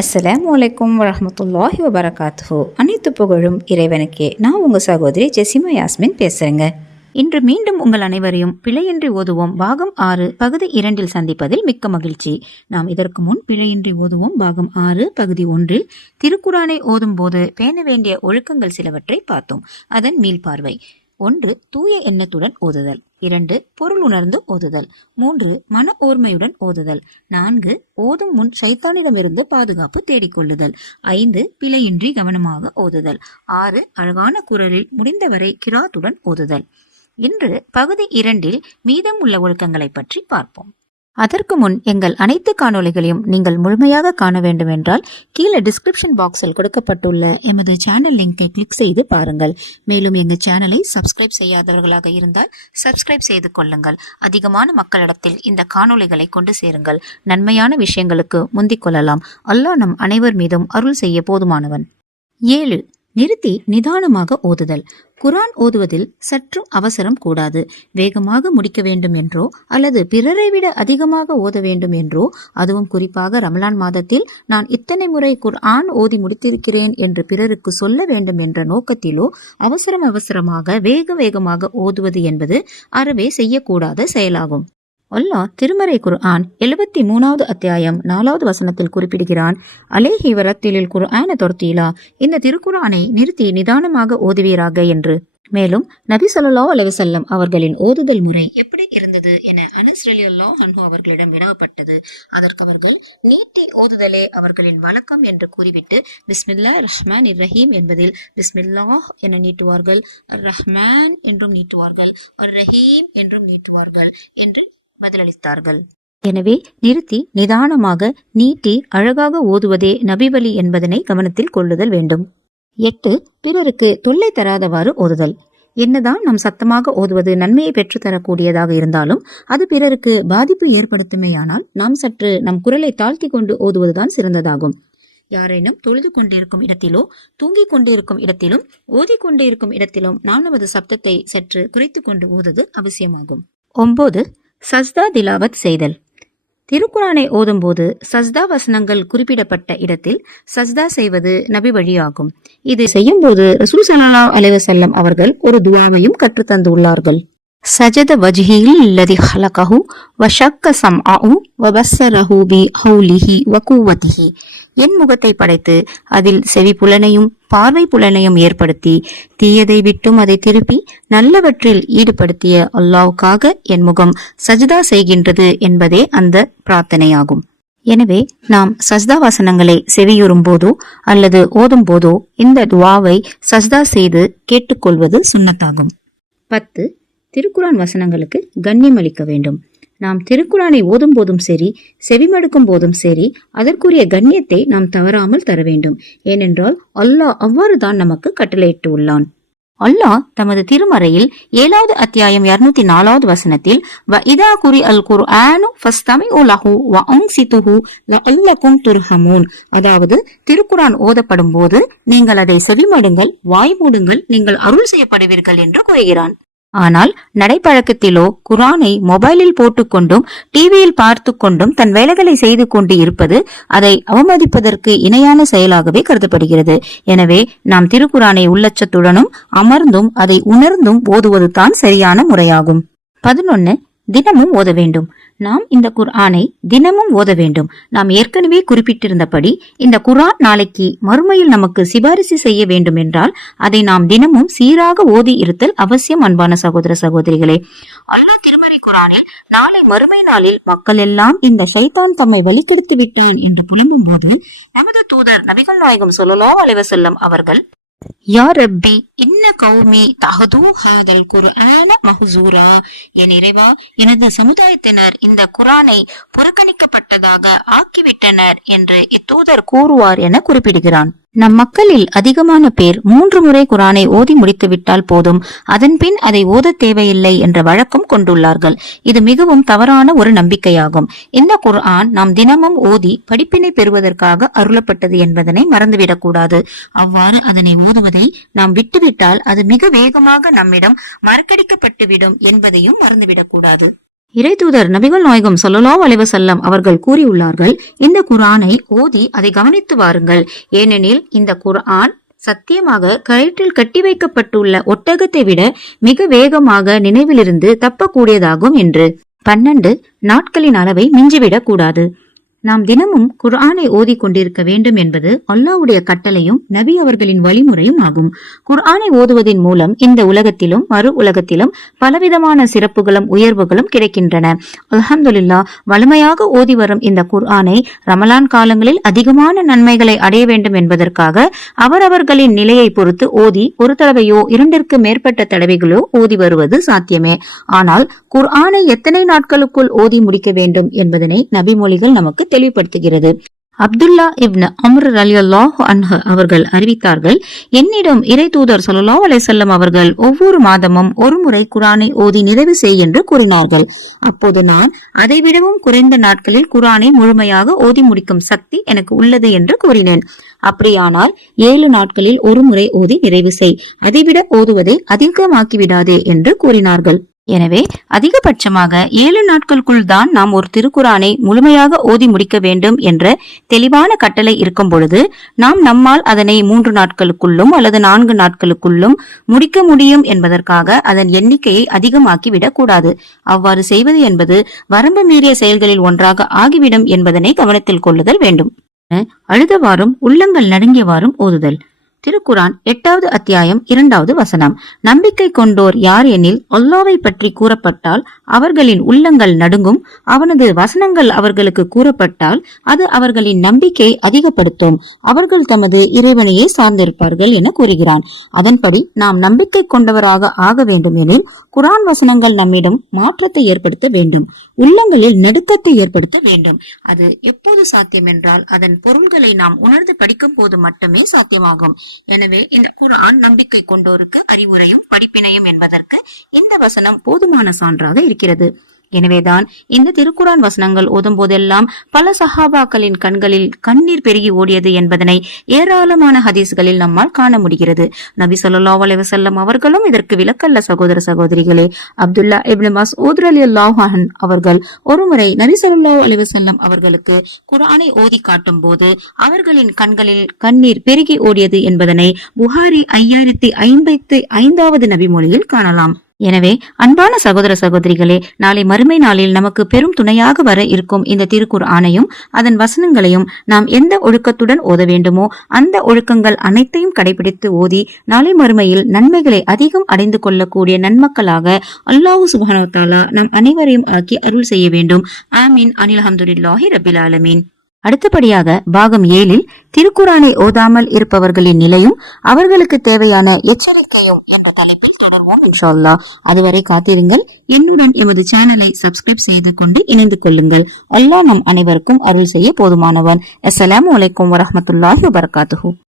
அஸ்லாம் அலைக்கும் வரமத்துல்லாஹி வபரகாத்து அனைத்து புகழும் இறைவனுக்கே. நான் உங்கள் சகோதரி ஜெசிமா யாஸ்மின் பேசுகிறேங்க இன்று மீண்டும் உங்கள் அனைவரையும் பிழையின்றி ஓதுவோம் பாகம் ஆறு பகுதி இரண்டில் சந்திப்பதில் மிக்க மகிழ்ச்சி. நாம் இதற்கு முன் பிழையின்றி ஓதுவோம் பாகம் ஆறு பகுதி ஒன்றில் திருக்குரானை ஓதும் போது பேண வேண்டிய ஒழுக்கங்கள் சிலவற்றை பார்த்தோம். அதன் மீள்பார்வை ஒன்று தூய எண்ணத்துடன் ஓதுதல். இரண்டு பொருள் உணர்ந்து ஓதுதல். மூன்று மன ஓர்மையுடன் ஓதுதல். நான்கு ஓதும் முன் சைத்தானிடமிருந்து பாதுகாப்பு தேடிக்கொள்ளுதல் ஐந்து பிழையின்றி கவனமாக ஓதுதல். ஆறு அழகான குரலில் முடிந்தவரை கிராத்துடன் ஓதுதல். இன்று பகுதி இரண்டில் மீதம் உள்ள ஒழுக்கங்களை பற்றி பார்ப்போம். அதற்கு முன் எங்கள் அனைத்து காணொளிகளையும் நீங்கள் முழுமையாக காண வேண்டும் என்றால் கீழே டிஸ்கிரிப்ஷன் பாக்ஸில் கொடுக்கப்பட்டுள்ள எமது சேனல் லிங்கை கிளிக் செய்து பாருங்கள். மேலும் எங்கள் சேனலை சப்ஸ்கிரைப் செய்யாதவர்களாக இருந்தால் சப்ஸ்கிரைப் செய்து கொள்ளுங்கள். அதிகமான மக்களிடத்தில் இந்த காணொளிகளை கொண்டு சேருங்கள். நன்மையான விஷயங்களுக்கு முந்திக் கொள்ளலாம். அல்லாஹ் நம் அனைவர் மீதும் அருள் செய்ய போதுமானவன். ஏழு. நிறுத்தி நிதானமாக ஓதுதல். குரான் ஓதுவதில் சற்றும் அவசரம் கூடாது. வேகமாக முடிக்க வேண்டும் என்றோ அல்லது பிறரை விட அதிகமாக ஓத வேண்டும் என்றோ அதுவும் குறிப்பாக ரமலான் மாதத்தில் நான் இத்தனை முறை குர்ஆன் ஓதி முடித்திருக்கிறேன் என்று பிறருக்கு சொல்ல வேண்டும் என்ற நோக்கத்திலோ அவசரம் அவசரமாக வேக வேகமாக ஓதுவது என்பது அறவே செய்யக்கூடாத செயலாகும். அல்லாஹ் திருமறை குர்ஆன் எழுபத்தி மூணாவது அத்தியாயம் நாலாவது வசனத்தில் குறிப்பிடுகிறான் அலேஹி வரத்திலில் குர்ஆன தொர்த்தீலா இந்த திருக்குர்ஆனை நிறுத்தி நிதானமாக ஓதுவீராக? என்று. மேலும் நபி ஸல்லல்லாஹு அலைஹி அவர்களின் ஓதுதல் முறை எப்படி இருந்தது என அனஸ் ரலியல்லாஹு அன்ஹு அவர்களிடம் வினவப்பட்டது. அதற்கு அவர்கள் நீட்டி ஓதுதலே அவர்களின் வழக்கம் என்று கூறிவிட்டு பிஸ்மில்லா ரஹ்மான் ரஹீம் என்பதில் பிஸ்மில்லாஹ் என நீட்டுவார்கள் ரஹ்மான் என்றும் நீட்டுவார்கள் அர் ரஹீம் என்றும் நீட்டுவார்கள் என்று பதிலளித்தார்கள். எனவே நிறுத்தி நிதானமாக நீட்டி அழகாக ஓதுவதே நபிவலி என்பதனை கவனத்தில் கொள்ளுதல் வேண்டும். எட்டு பிறருக்கு தொல்லை தராதவாறு ஓதுதல். என்னதான் நம் சத்தமாக ஓதுவது நன்மையை பெற்றுத்தரக்கூடியதாக இருந்தாலும் அது பிறருக்கு பாதிப்பு ஏற்படுத்துமேயானால் நாம் சற்று நம் குரலை தாழ்த்தி கொண்டு ஓதுவதுதான் சிறந்ததாகும். யாரேனும் தொழுது கொண்டிருக்கும் இடத்திலோ தூங்கிக் கொண்டிருக்கும் இடத்திலும் ஓதிக் கொண்டிருக்கும் இடத்திலும் நாம் நமது சப்தத்தை சற்று குறைத்து கொண்டு ஓதுவது அவசியமாகும். ஒன்பது சஸ்தா திலாவத் செய்தல். திருக்குறானை ஓதும்போது சஸ்தா வசனங்கள் குறிப்பிடப்பட்ட இடத்தில் சஸ்தா செய்வது நபி வழியாகும். இது செய்யும்போது ரசூல் சல்லா அலைவசல்லம் அவர்கள் ஒரு துவாவையும் கற்றுத் தந்துள்ளார்கள் சஜத வஜ்ஹில் லதி ஹலகஹு வஷக்க சம்அஹு வபஸ்ஸரஹு பி ஹவுலிஹி வகுவதிஹி. என் முகத்தை படைத்து அதில் செவி புலனையும் பார்வை புலனையும் ஏற்படுத்தி தீயதை விட்டும் அதை திருப்பி நல்லவற்றில் ஈடுபடுத்திய அல்லாவுக்காக என் முகம் சஜிதா செய்கின்றது என்பதே அந்த பிரார்த்தனையாகும். எனவே நாம் சஜ்தா வசனங்களை செவியுறும் போதோ அல்லது ஓதும் போதோ இந்த துவாவை சஜ்தா செய்து கேட்டுக்கொள்வது சுண்ணத்தாகும். பத்து திருக்குரான் வசனங்களுக்கு கண்ணியமளிக்க வேண்டும். நாம் திருக்குறானை ஓதும் போதும் சரி செவிமடுக்கும் போதும் சரி அதற்குரிய கண்ணியத்தை நாம் தவறாமல் தர வேண்டும். ஏனென்றால் அல்லாஹ் அவ்வாறு தான் நமக்கு கட்டளையிட்டு உள்ளான். அல்லாஹ் தமது திருமறையில் ஏழாவது அத்தியாயம் இருநூத்தி நாலாவது வசனத்தில் வ இதா குறி அல் குர் ஆனு ஃபஸ்தமி உலஹு வ அங்சித்துஹு லஅல்லகும் துர்ஹமூன். அதாவது திருக்குரான் ஓதப்படும் போது நீங்கள் அதை செவிமடுங்கள் வாய் மூடுங்கள் நீங்கள் அருள் செய்யப்படுவீர்கள் என்று கூறுகிறான். ஆனால் நடைப்பழக்கத்திலோ குரானை மொபைலில் போட்டுக்கொண்டும் டிவியில் பார்த்து கொண்டும் தன் வேலைகளை செய்து கொண்டு இருப்பது அதை அவமதிப்பதற்கு இணையான செயலாகவே கருதப்படுகிறது. எனவே நாம் திருக்குறானை உள்ளச்சத்துடனும் அமர்ந்தும் அதை உணர்ந்தும் ஓதுவதுதான் சரியான முறையாகும். பதினொன்னு தினமும் ஓத வேண்டும். நாம் இந்த குர்ஆனை தினமும் ஓத வேண்டும். நாம் ஏற்கனவே குறிப்பிட்டிருந்தபடி இந்த குர்ஆன் நாளைக்கு மறுமையில் நமக்கு சிபாரிசு செய்ய வேண்டும் என்றால் அதை நாம் தினமும் சீராக ஓதி இருத்தல் அவசியம் அன்பான சகோதர சகோதரிகளே. அல்லாஹ் திருமறை குரானில் நாளை மறுமை நாளில் மக்கள் எல்லாம் இந்த சைத்தான் தம்மை வழிகெடுத்து விட்டான் என்று புலம்பும் போது நமது தூதர் நபிகள் நாயகம் சொல்லலோ அலைவசல்லம் அவர்கள் யா ரப்பி இன்ன கௌமி தகதூ ஹாதல் குர்ஆன மஹ்சூரா. என் இறைவா எனது சமுதாயத்தினர் இந்த குரானை புறக்கணிக்கப்பட்டதாக ஆக்கிவிட்டனர் என்று இத்தூதர் கூறுவார் என குறிப்பிடுகிறான். நம் மக்களில் அதிகமான பேர் மூன்று முறை குரானை ஓதி முடித்துவிட்டால் போதும். அதன்பின் அதை ஓதத் தேவையில்லை என்ற வழக்கம் கொண்டுள்ளார்கள். இது மிகவும் தவறான ஒரு நம்பிக்கையாகும். இந்த குர்ஆன் நாம் தினமும் ஓதி படிப்பினை பெறுவதற்காக அருளப்பட்டது என்பதனை மறந்துவிடக்கூடாது. அவ்வாறு அதனை ஓதுவதை நாம் விட்டுவிட்டால் அது மிக வேகமாக நம்மிடம் மறக்கடிக்கப்பட்டுவிடும் என்பதையும் மறந்துவிடக்கூடாது. இறைதூதர் நபிகள் நாயகம் ஸல்லல்லாஹு வளைவ செல்லம் அவர்கள் கூறியுள்ளார்கள் இந்த குரானை ஓதி அதை கவனித்து வாருங்கள். ஏனெனில் இந்த குர்ஆன் சத்தியமாக கயிற்றில் கட்டி வைக்கப்பட்டுள்ள ஒட்டகத்தை விட மிக வேகமாக நினைவிலிருந்து தப்பக்கூடியதாகும் என்று. பன்னெண்டு நாட்களின் அளவை மிஞ்சிவிடக் கூடாது. நாம் தினமும் குர்ஆனை ஓதி கொண்டிருக்க வேண்டும் என்பது அல்லாஹ்வுடைய கட்டளையும் நபி அவர்களின் வழிமுறையும் ஆகும். குர்ஆனை ஓதுவதன் மூலம் இந்த உலகத்திலும் மறு உலகத்திலும் பலவிதமான சிறப்புகளும் உயர்வுகளும் கிடைக்கின்றன. அல்ஹம்துலில்லா வலிமையாக ஓதி வரும் இந்த குர்ஆனை ரமலான் காலங்களில் அதிகமான நன்மைகளை அடைய வேண்டும் என்பதற்காக அவரவர்களின் நிலையை பொறுத்து ஓதி ஒரு தடவையோ இரண்டிற்கு மேற்பட்ட தடவைகளோ ஓதி வருவது சாத்தியமே. ஆனால் குர்ஆனை எத்தனை நாட்களுக்குள் ஓதி முடிக்க வேண்டும் என்பதனை நபிமொழிகள் நமக்கு தெளிவுபடுத்துகிறது. அப்துல்லா இப்னு அம்ர் ரலியல்லாஹு அன்ஹு அவர்கள் அறிவித்தார்கள் என்னிடம் இறை தூதர் ஸல்லல்லாஹு அலைசல்லம் அவர்கள் ஒவ்வொரு மாதமும் ஒரு முறை குரானை ஓதி நிறைவு செய் என்று கூறினார்கள். அப்போது நான் அதைவிடவும் குறைந்த நாட்களில் குரானை முழுமையாக ஓதி முடிக்கும் சக்தி எனக்கு உள்ளது என்று கூறினேன். அப்படியானால் ஏழு நாட்களில் ஒரு முறை ஓதி நிறைவு செய் அதைவிட ஓதுவதை அதிகமாக்கிவிடாதே என்று கூறினார்கள். எனவே அதிகபட்சமாக ஏழு நாட்களுக்குள் தான் நாம் ஒரு திருக்குறானை முழுமையாக ஓதி முடிக்க வேண்டும் என்ற தெளிவான கட்டளை இருக்கும் பொழுது நாம் நம்மால் அதனை மூன்று நாட்களுக்குள்ளும் அல்லது நான்கு நாட்களுக்குள்ளும் முடிக்க முடியும் என்பதற்காக அதன் எண்ணிக்கையை அதிகமாக்கிவிடக் கூடாது. அவ்வாறு செய்வது என்பது வரம்பு மீறிய செயல்களில் ஒன்றாக ஆகிவிடும் என்பதனை கவனத்தில் கொள்ளுதல் வேண்டும். அழுதவாறும் உள்ளங்கள் நடுங்கியவாறும் ஓதுதல். திருக்குரான் எட்டாவது அத்தியாயம் இரண்டாவது வசனம். நம்பிக்கை கொண்டோர் யார் எனில் அல்லாவை பற்றி கூறப்பட்டால் அவர்களின் உள்ளங்கள் நடுங்கும். அவனது வசனங்கள் அவர்களுக்கு கூறப்பட்டால் அது அவர்களின் நம்பிக்கையை அதிகப்படுத்தும். அவர்கள் தமது இறைவனையே சார்ந்திருப்பார்கள் என கூறுகிறான். அதன்படி நாம் நம்பிக்கை கொண்டவராக ஆக வேண்டும் எனில் குரான் வசனங்கள் நம்மிடம் மாற்றத்தை ஏற்படுத்த வேண்டும். உள்ளங்களில் நடுக்கத்தை ஏற்படுத்த வேண்டும். அது எப்போது சாத்தியம் என்றால் அதன் பொருள்களை நாம் உணர்ந்து படிக்கும் போது மட்டுமே சாத்தியமாகும். எனவே இந்த குரான் நம்பிக்கை கொண்டோருக்கு அறிவுரையும் படிப்பினையும் என்பதற்கு இந்த வசனம் போதுமான சான்றாக இருக்கிறது. எனவேதான் இந்த திருக்குரான் வசனங்கள் ஓதும் போதெல்லாம் பல சஹாபாக்களின் கண்களில் கண்ணீர் பெருகி ஓடியது என்பதனை ஏராளமான ஹதீஸ்களில் நம்மால் காண முடிகிறது. நபி சொல்லா அலைவசல்லம் அவர்களும் இதற்கு விலக்கல்ல சகோதர சகோதரிகளே. அப்துல்லா இப்னு மஸ்ஊத் ரலியல்லாஹு அல்லாஹன் அவர்கள் ஒருமுறை நபி சொல்லா அலைவசல்லம் அவர்களுக்கு குரானை ஓதி காட்டும் போது அவர்களின் கண்களில் கண்ணீர் பெருகி ஓடியது என்பதனை புகாரி ஐயாயிரத்தி ஐம்பத்தி ஐந்தாவது நபி மொழியில் காணலாம். எனவே அன்பான சகோதர சகோதரிகளே நாளை மறுமை நாளில் நமக்கு பெரும் துணையாக வர இருக்கும் இந்த திருக்குர் ஆணையும் அதன் வசனங்களையும் நாம் எந்த ஒழுக்கத்துடன் ஓத வேண்டுமோ அந்த ஒழுக்கங்கள் அனைத்தையும் கடைபிடித்து ஓதி நாளை மறுமையில் நன்மைகளை அதிகம் அடைந்து கொள்ளக்கூடிய நன்மக்களாக அல்லாஹு சுபானோ தாலா நம் அனைவரையும் ஆக்கி அருள் செய்ய வேண்டும். ஆமீன். அனில் அஹமதுல்லாஹி ரபில் ஆலமீன். அடுத்தபடியாக பாகம் ஏழில் திருக்குறானை ஓதாமல் இருப்பவர்களின் நிலையும் அவர்களுக்கு தேவையான எச்சரிக்கையும் என்ற தலைப்பில் தொடர்வோம் இன்ஷால்லா அதுவரை காத்திருங்கள். என்னுடன் எமது சேனலை சப்ஸ்கிரைப் செய்து கொண்டு இணைந்து கொள்ளுங்கள். அல்லாஹ் நம் அனைவருக்கும் அருள் செய்ய போதுமானவன். அஸ்லாம் வலைக்கம் வரமத்துல்லாஹி வபரகாத்துஹு.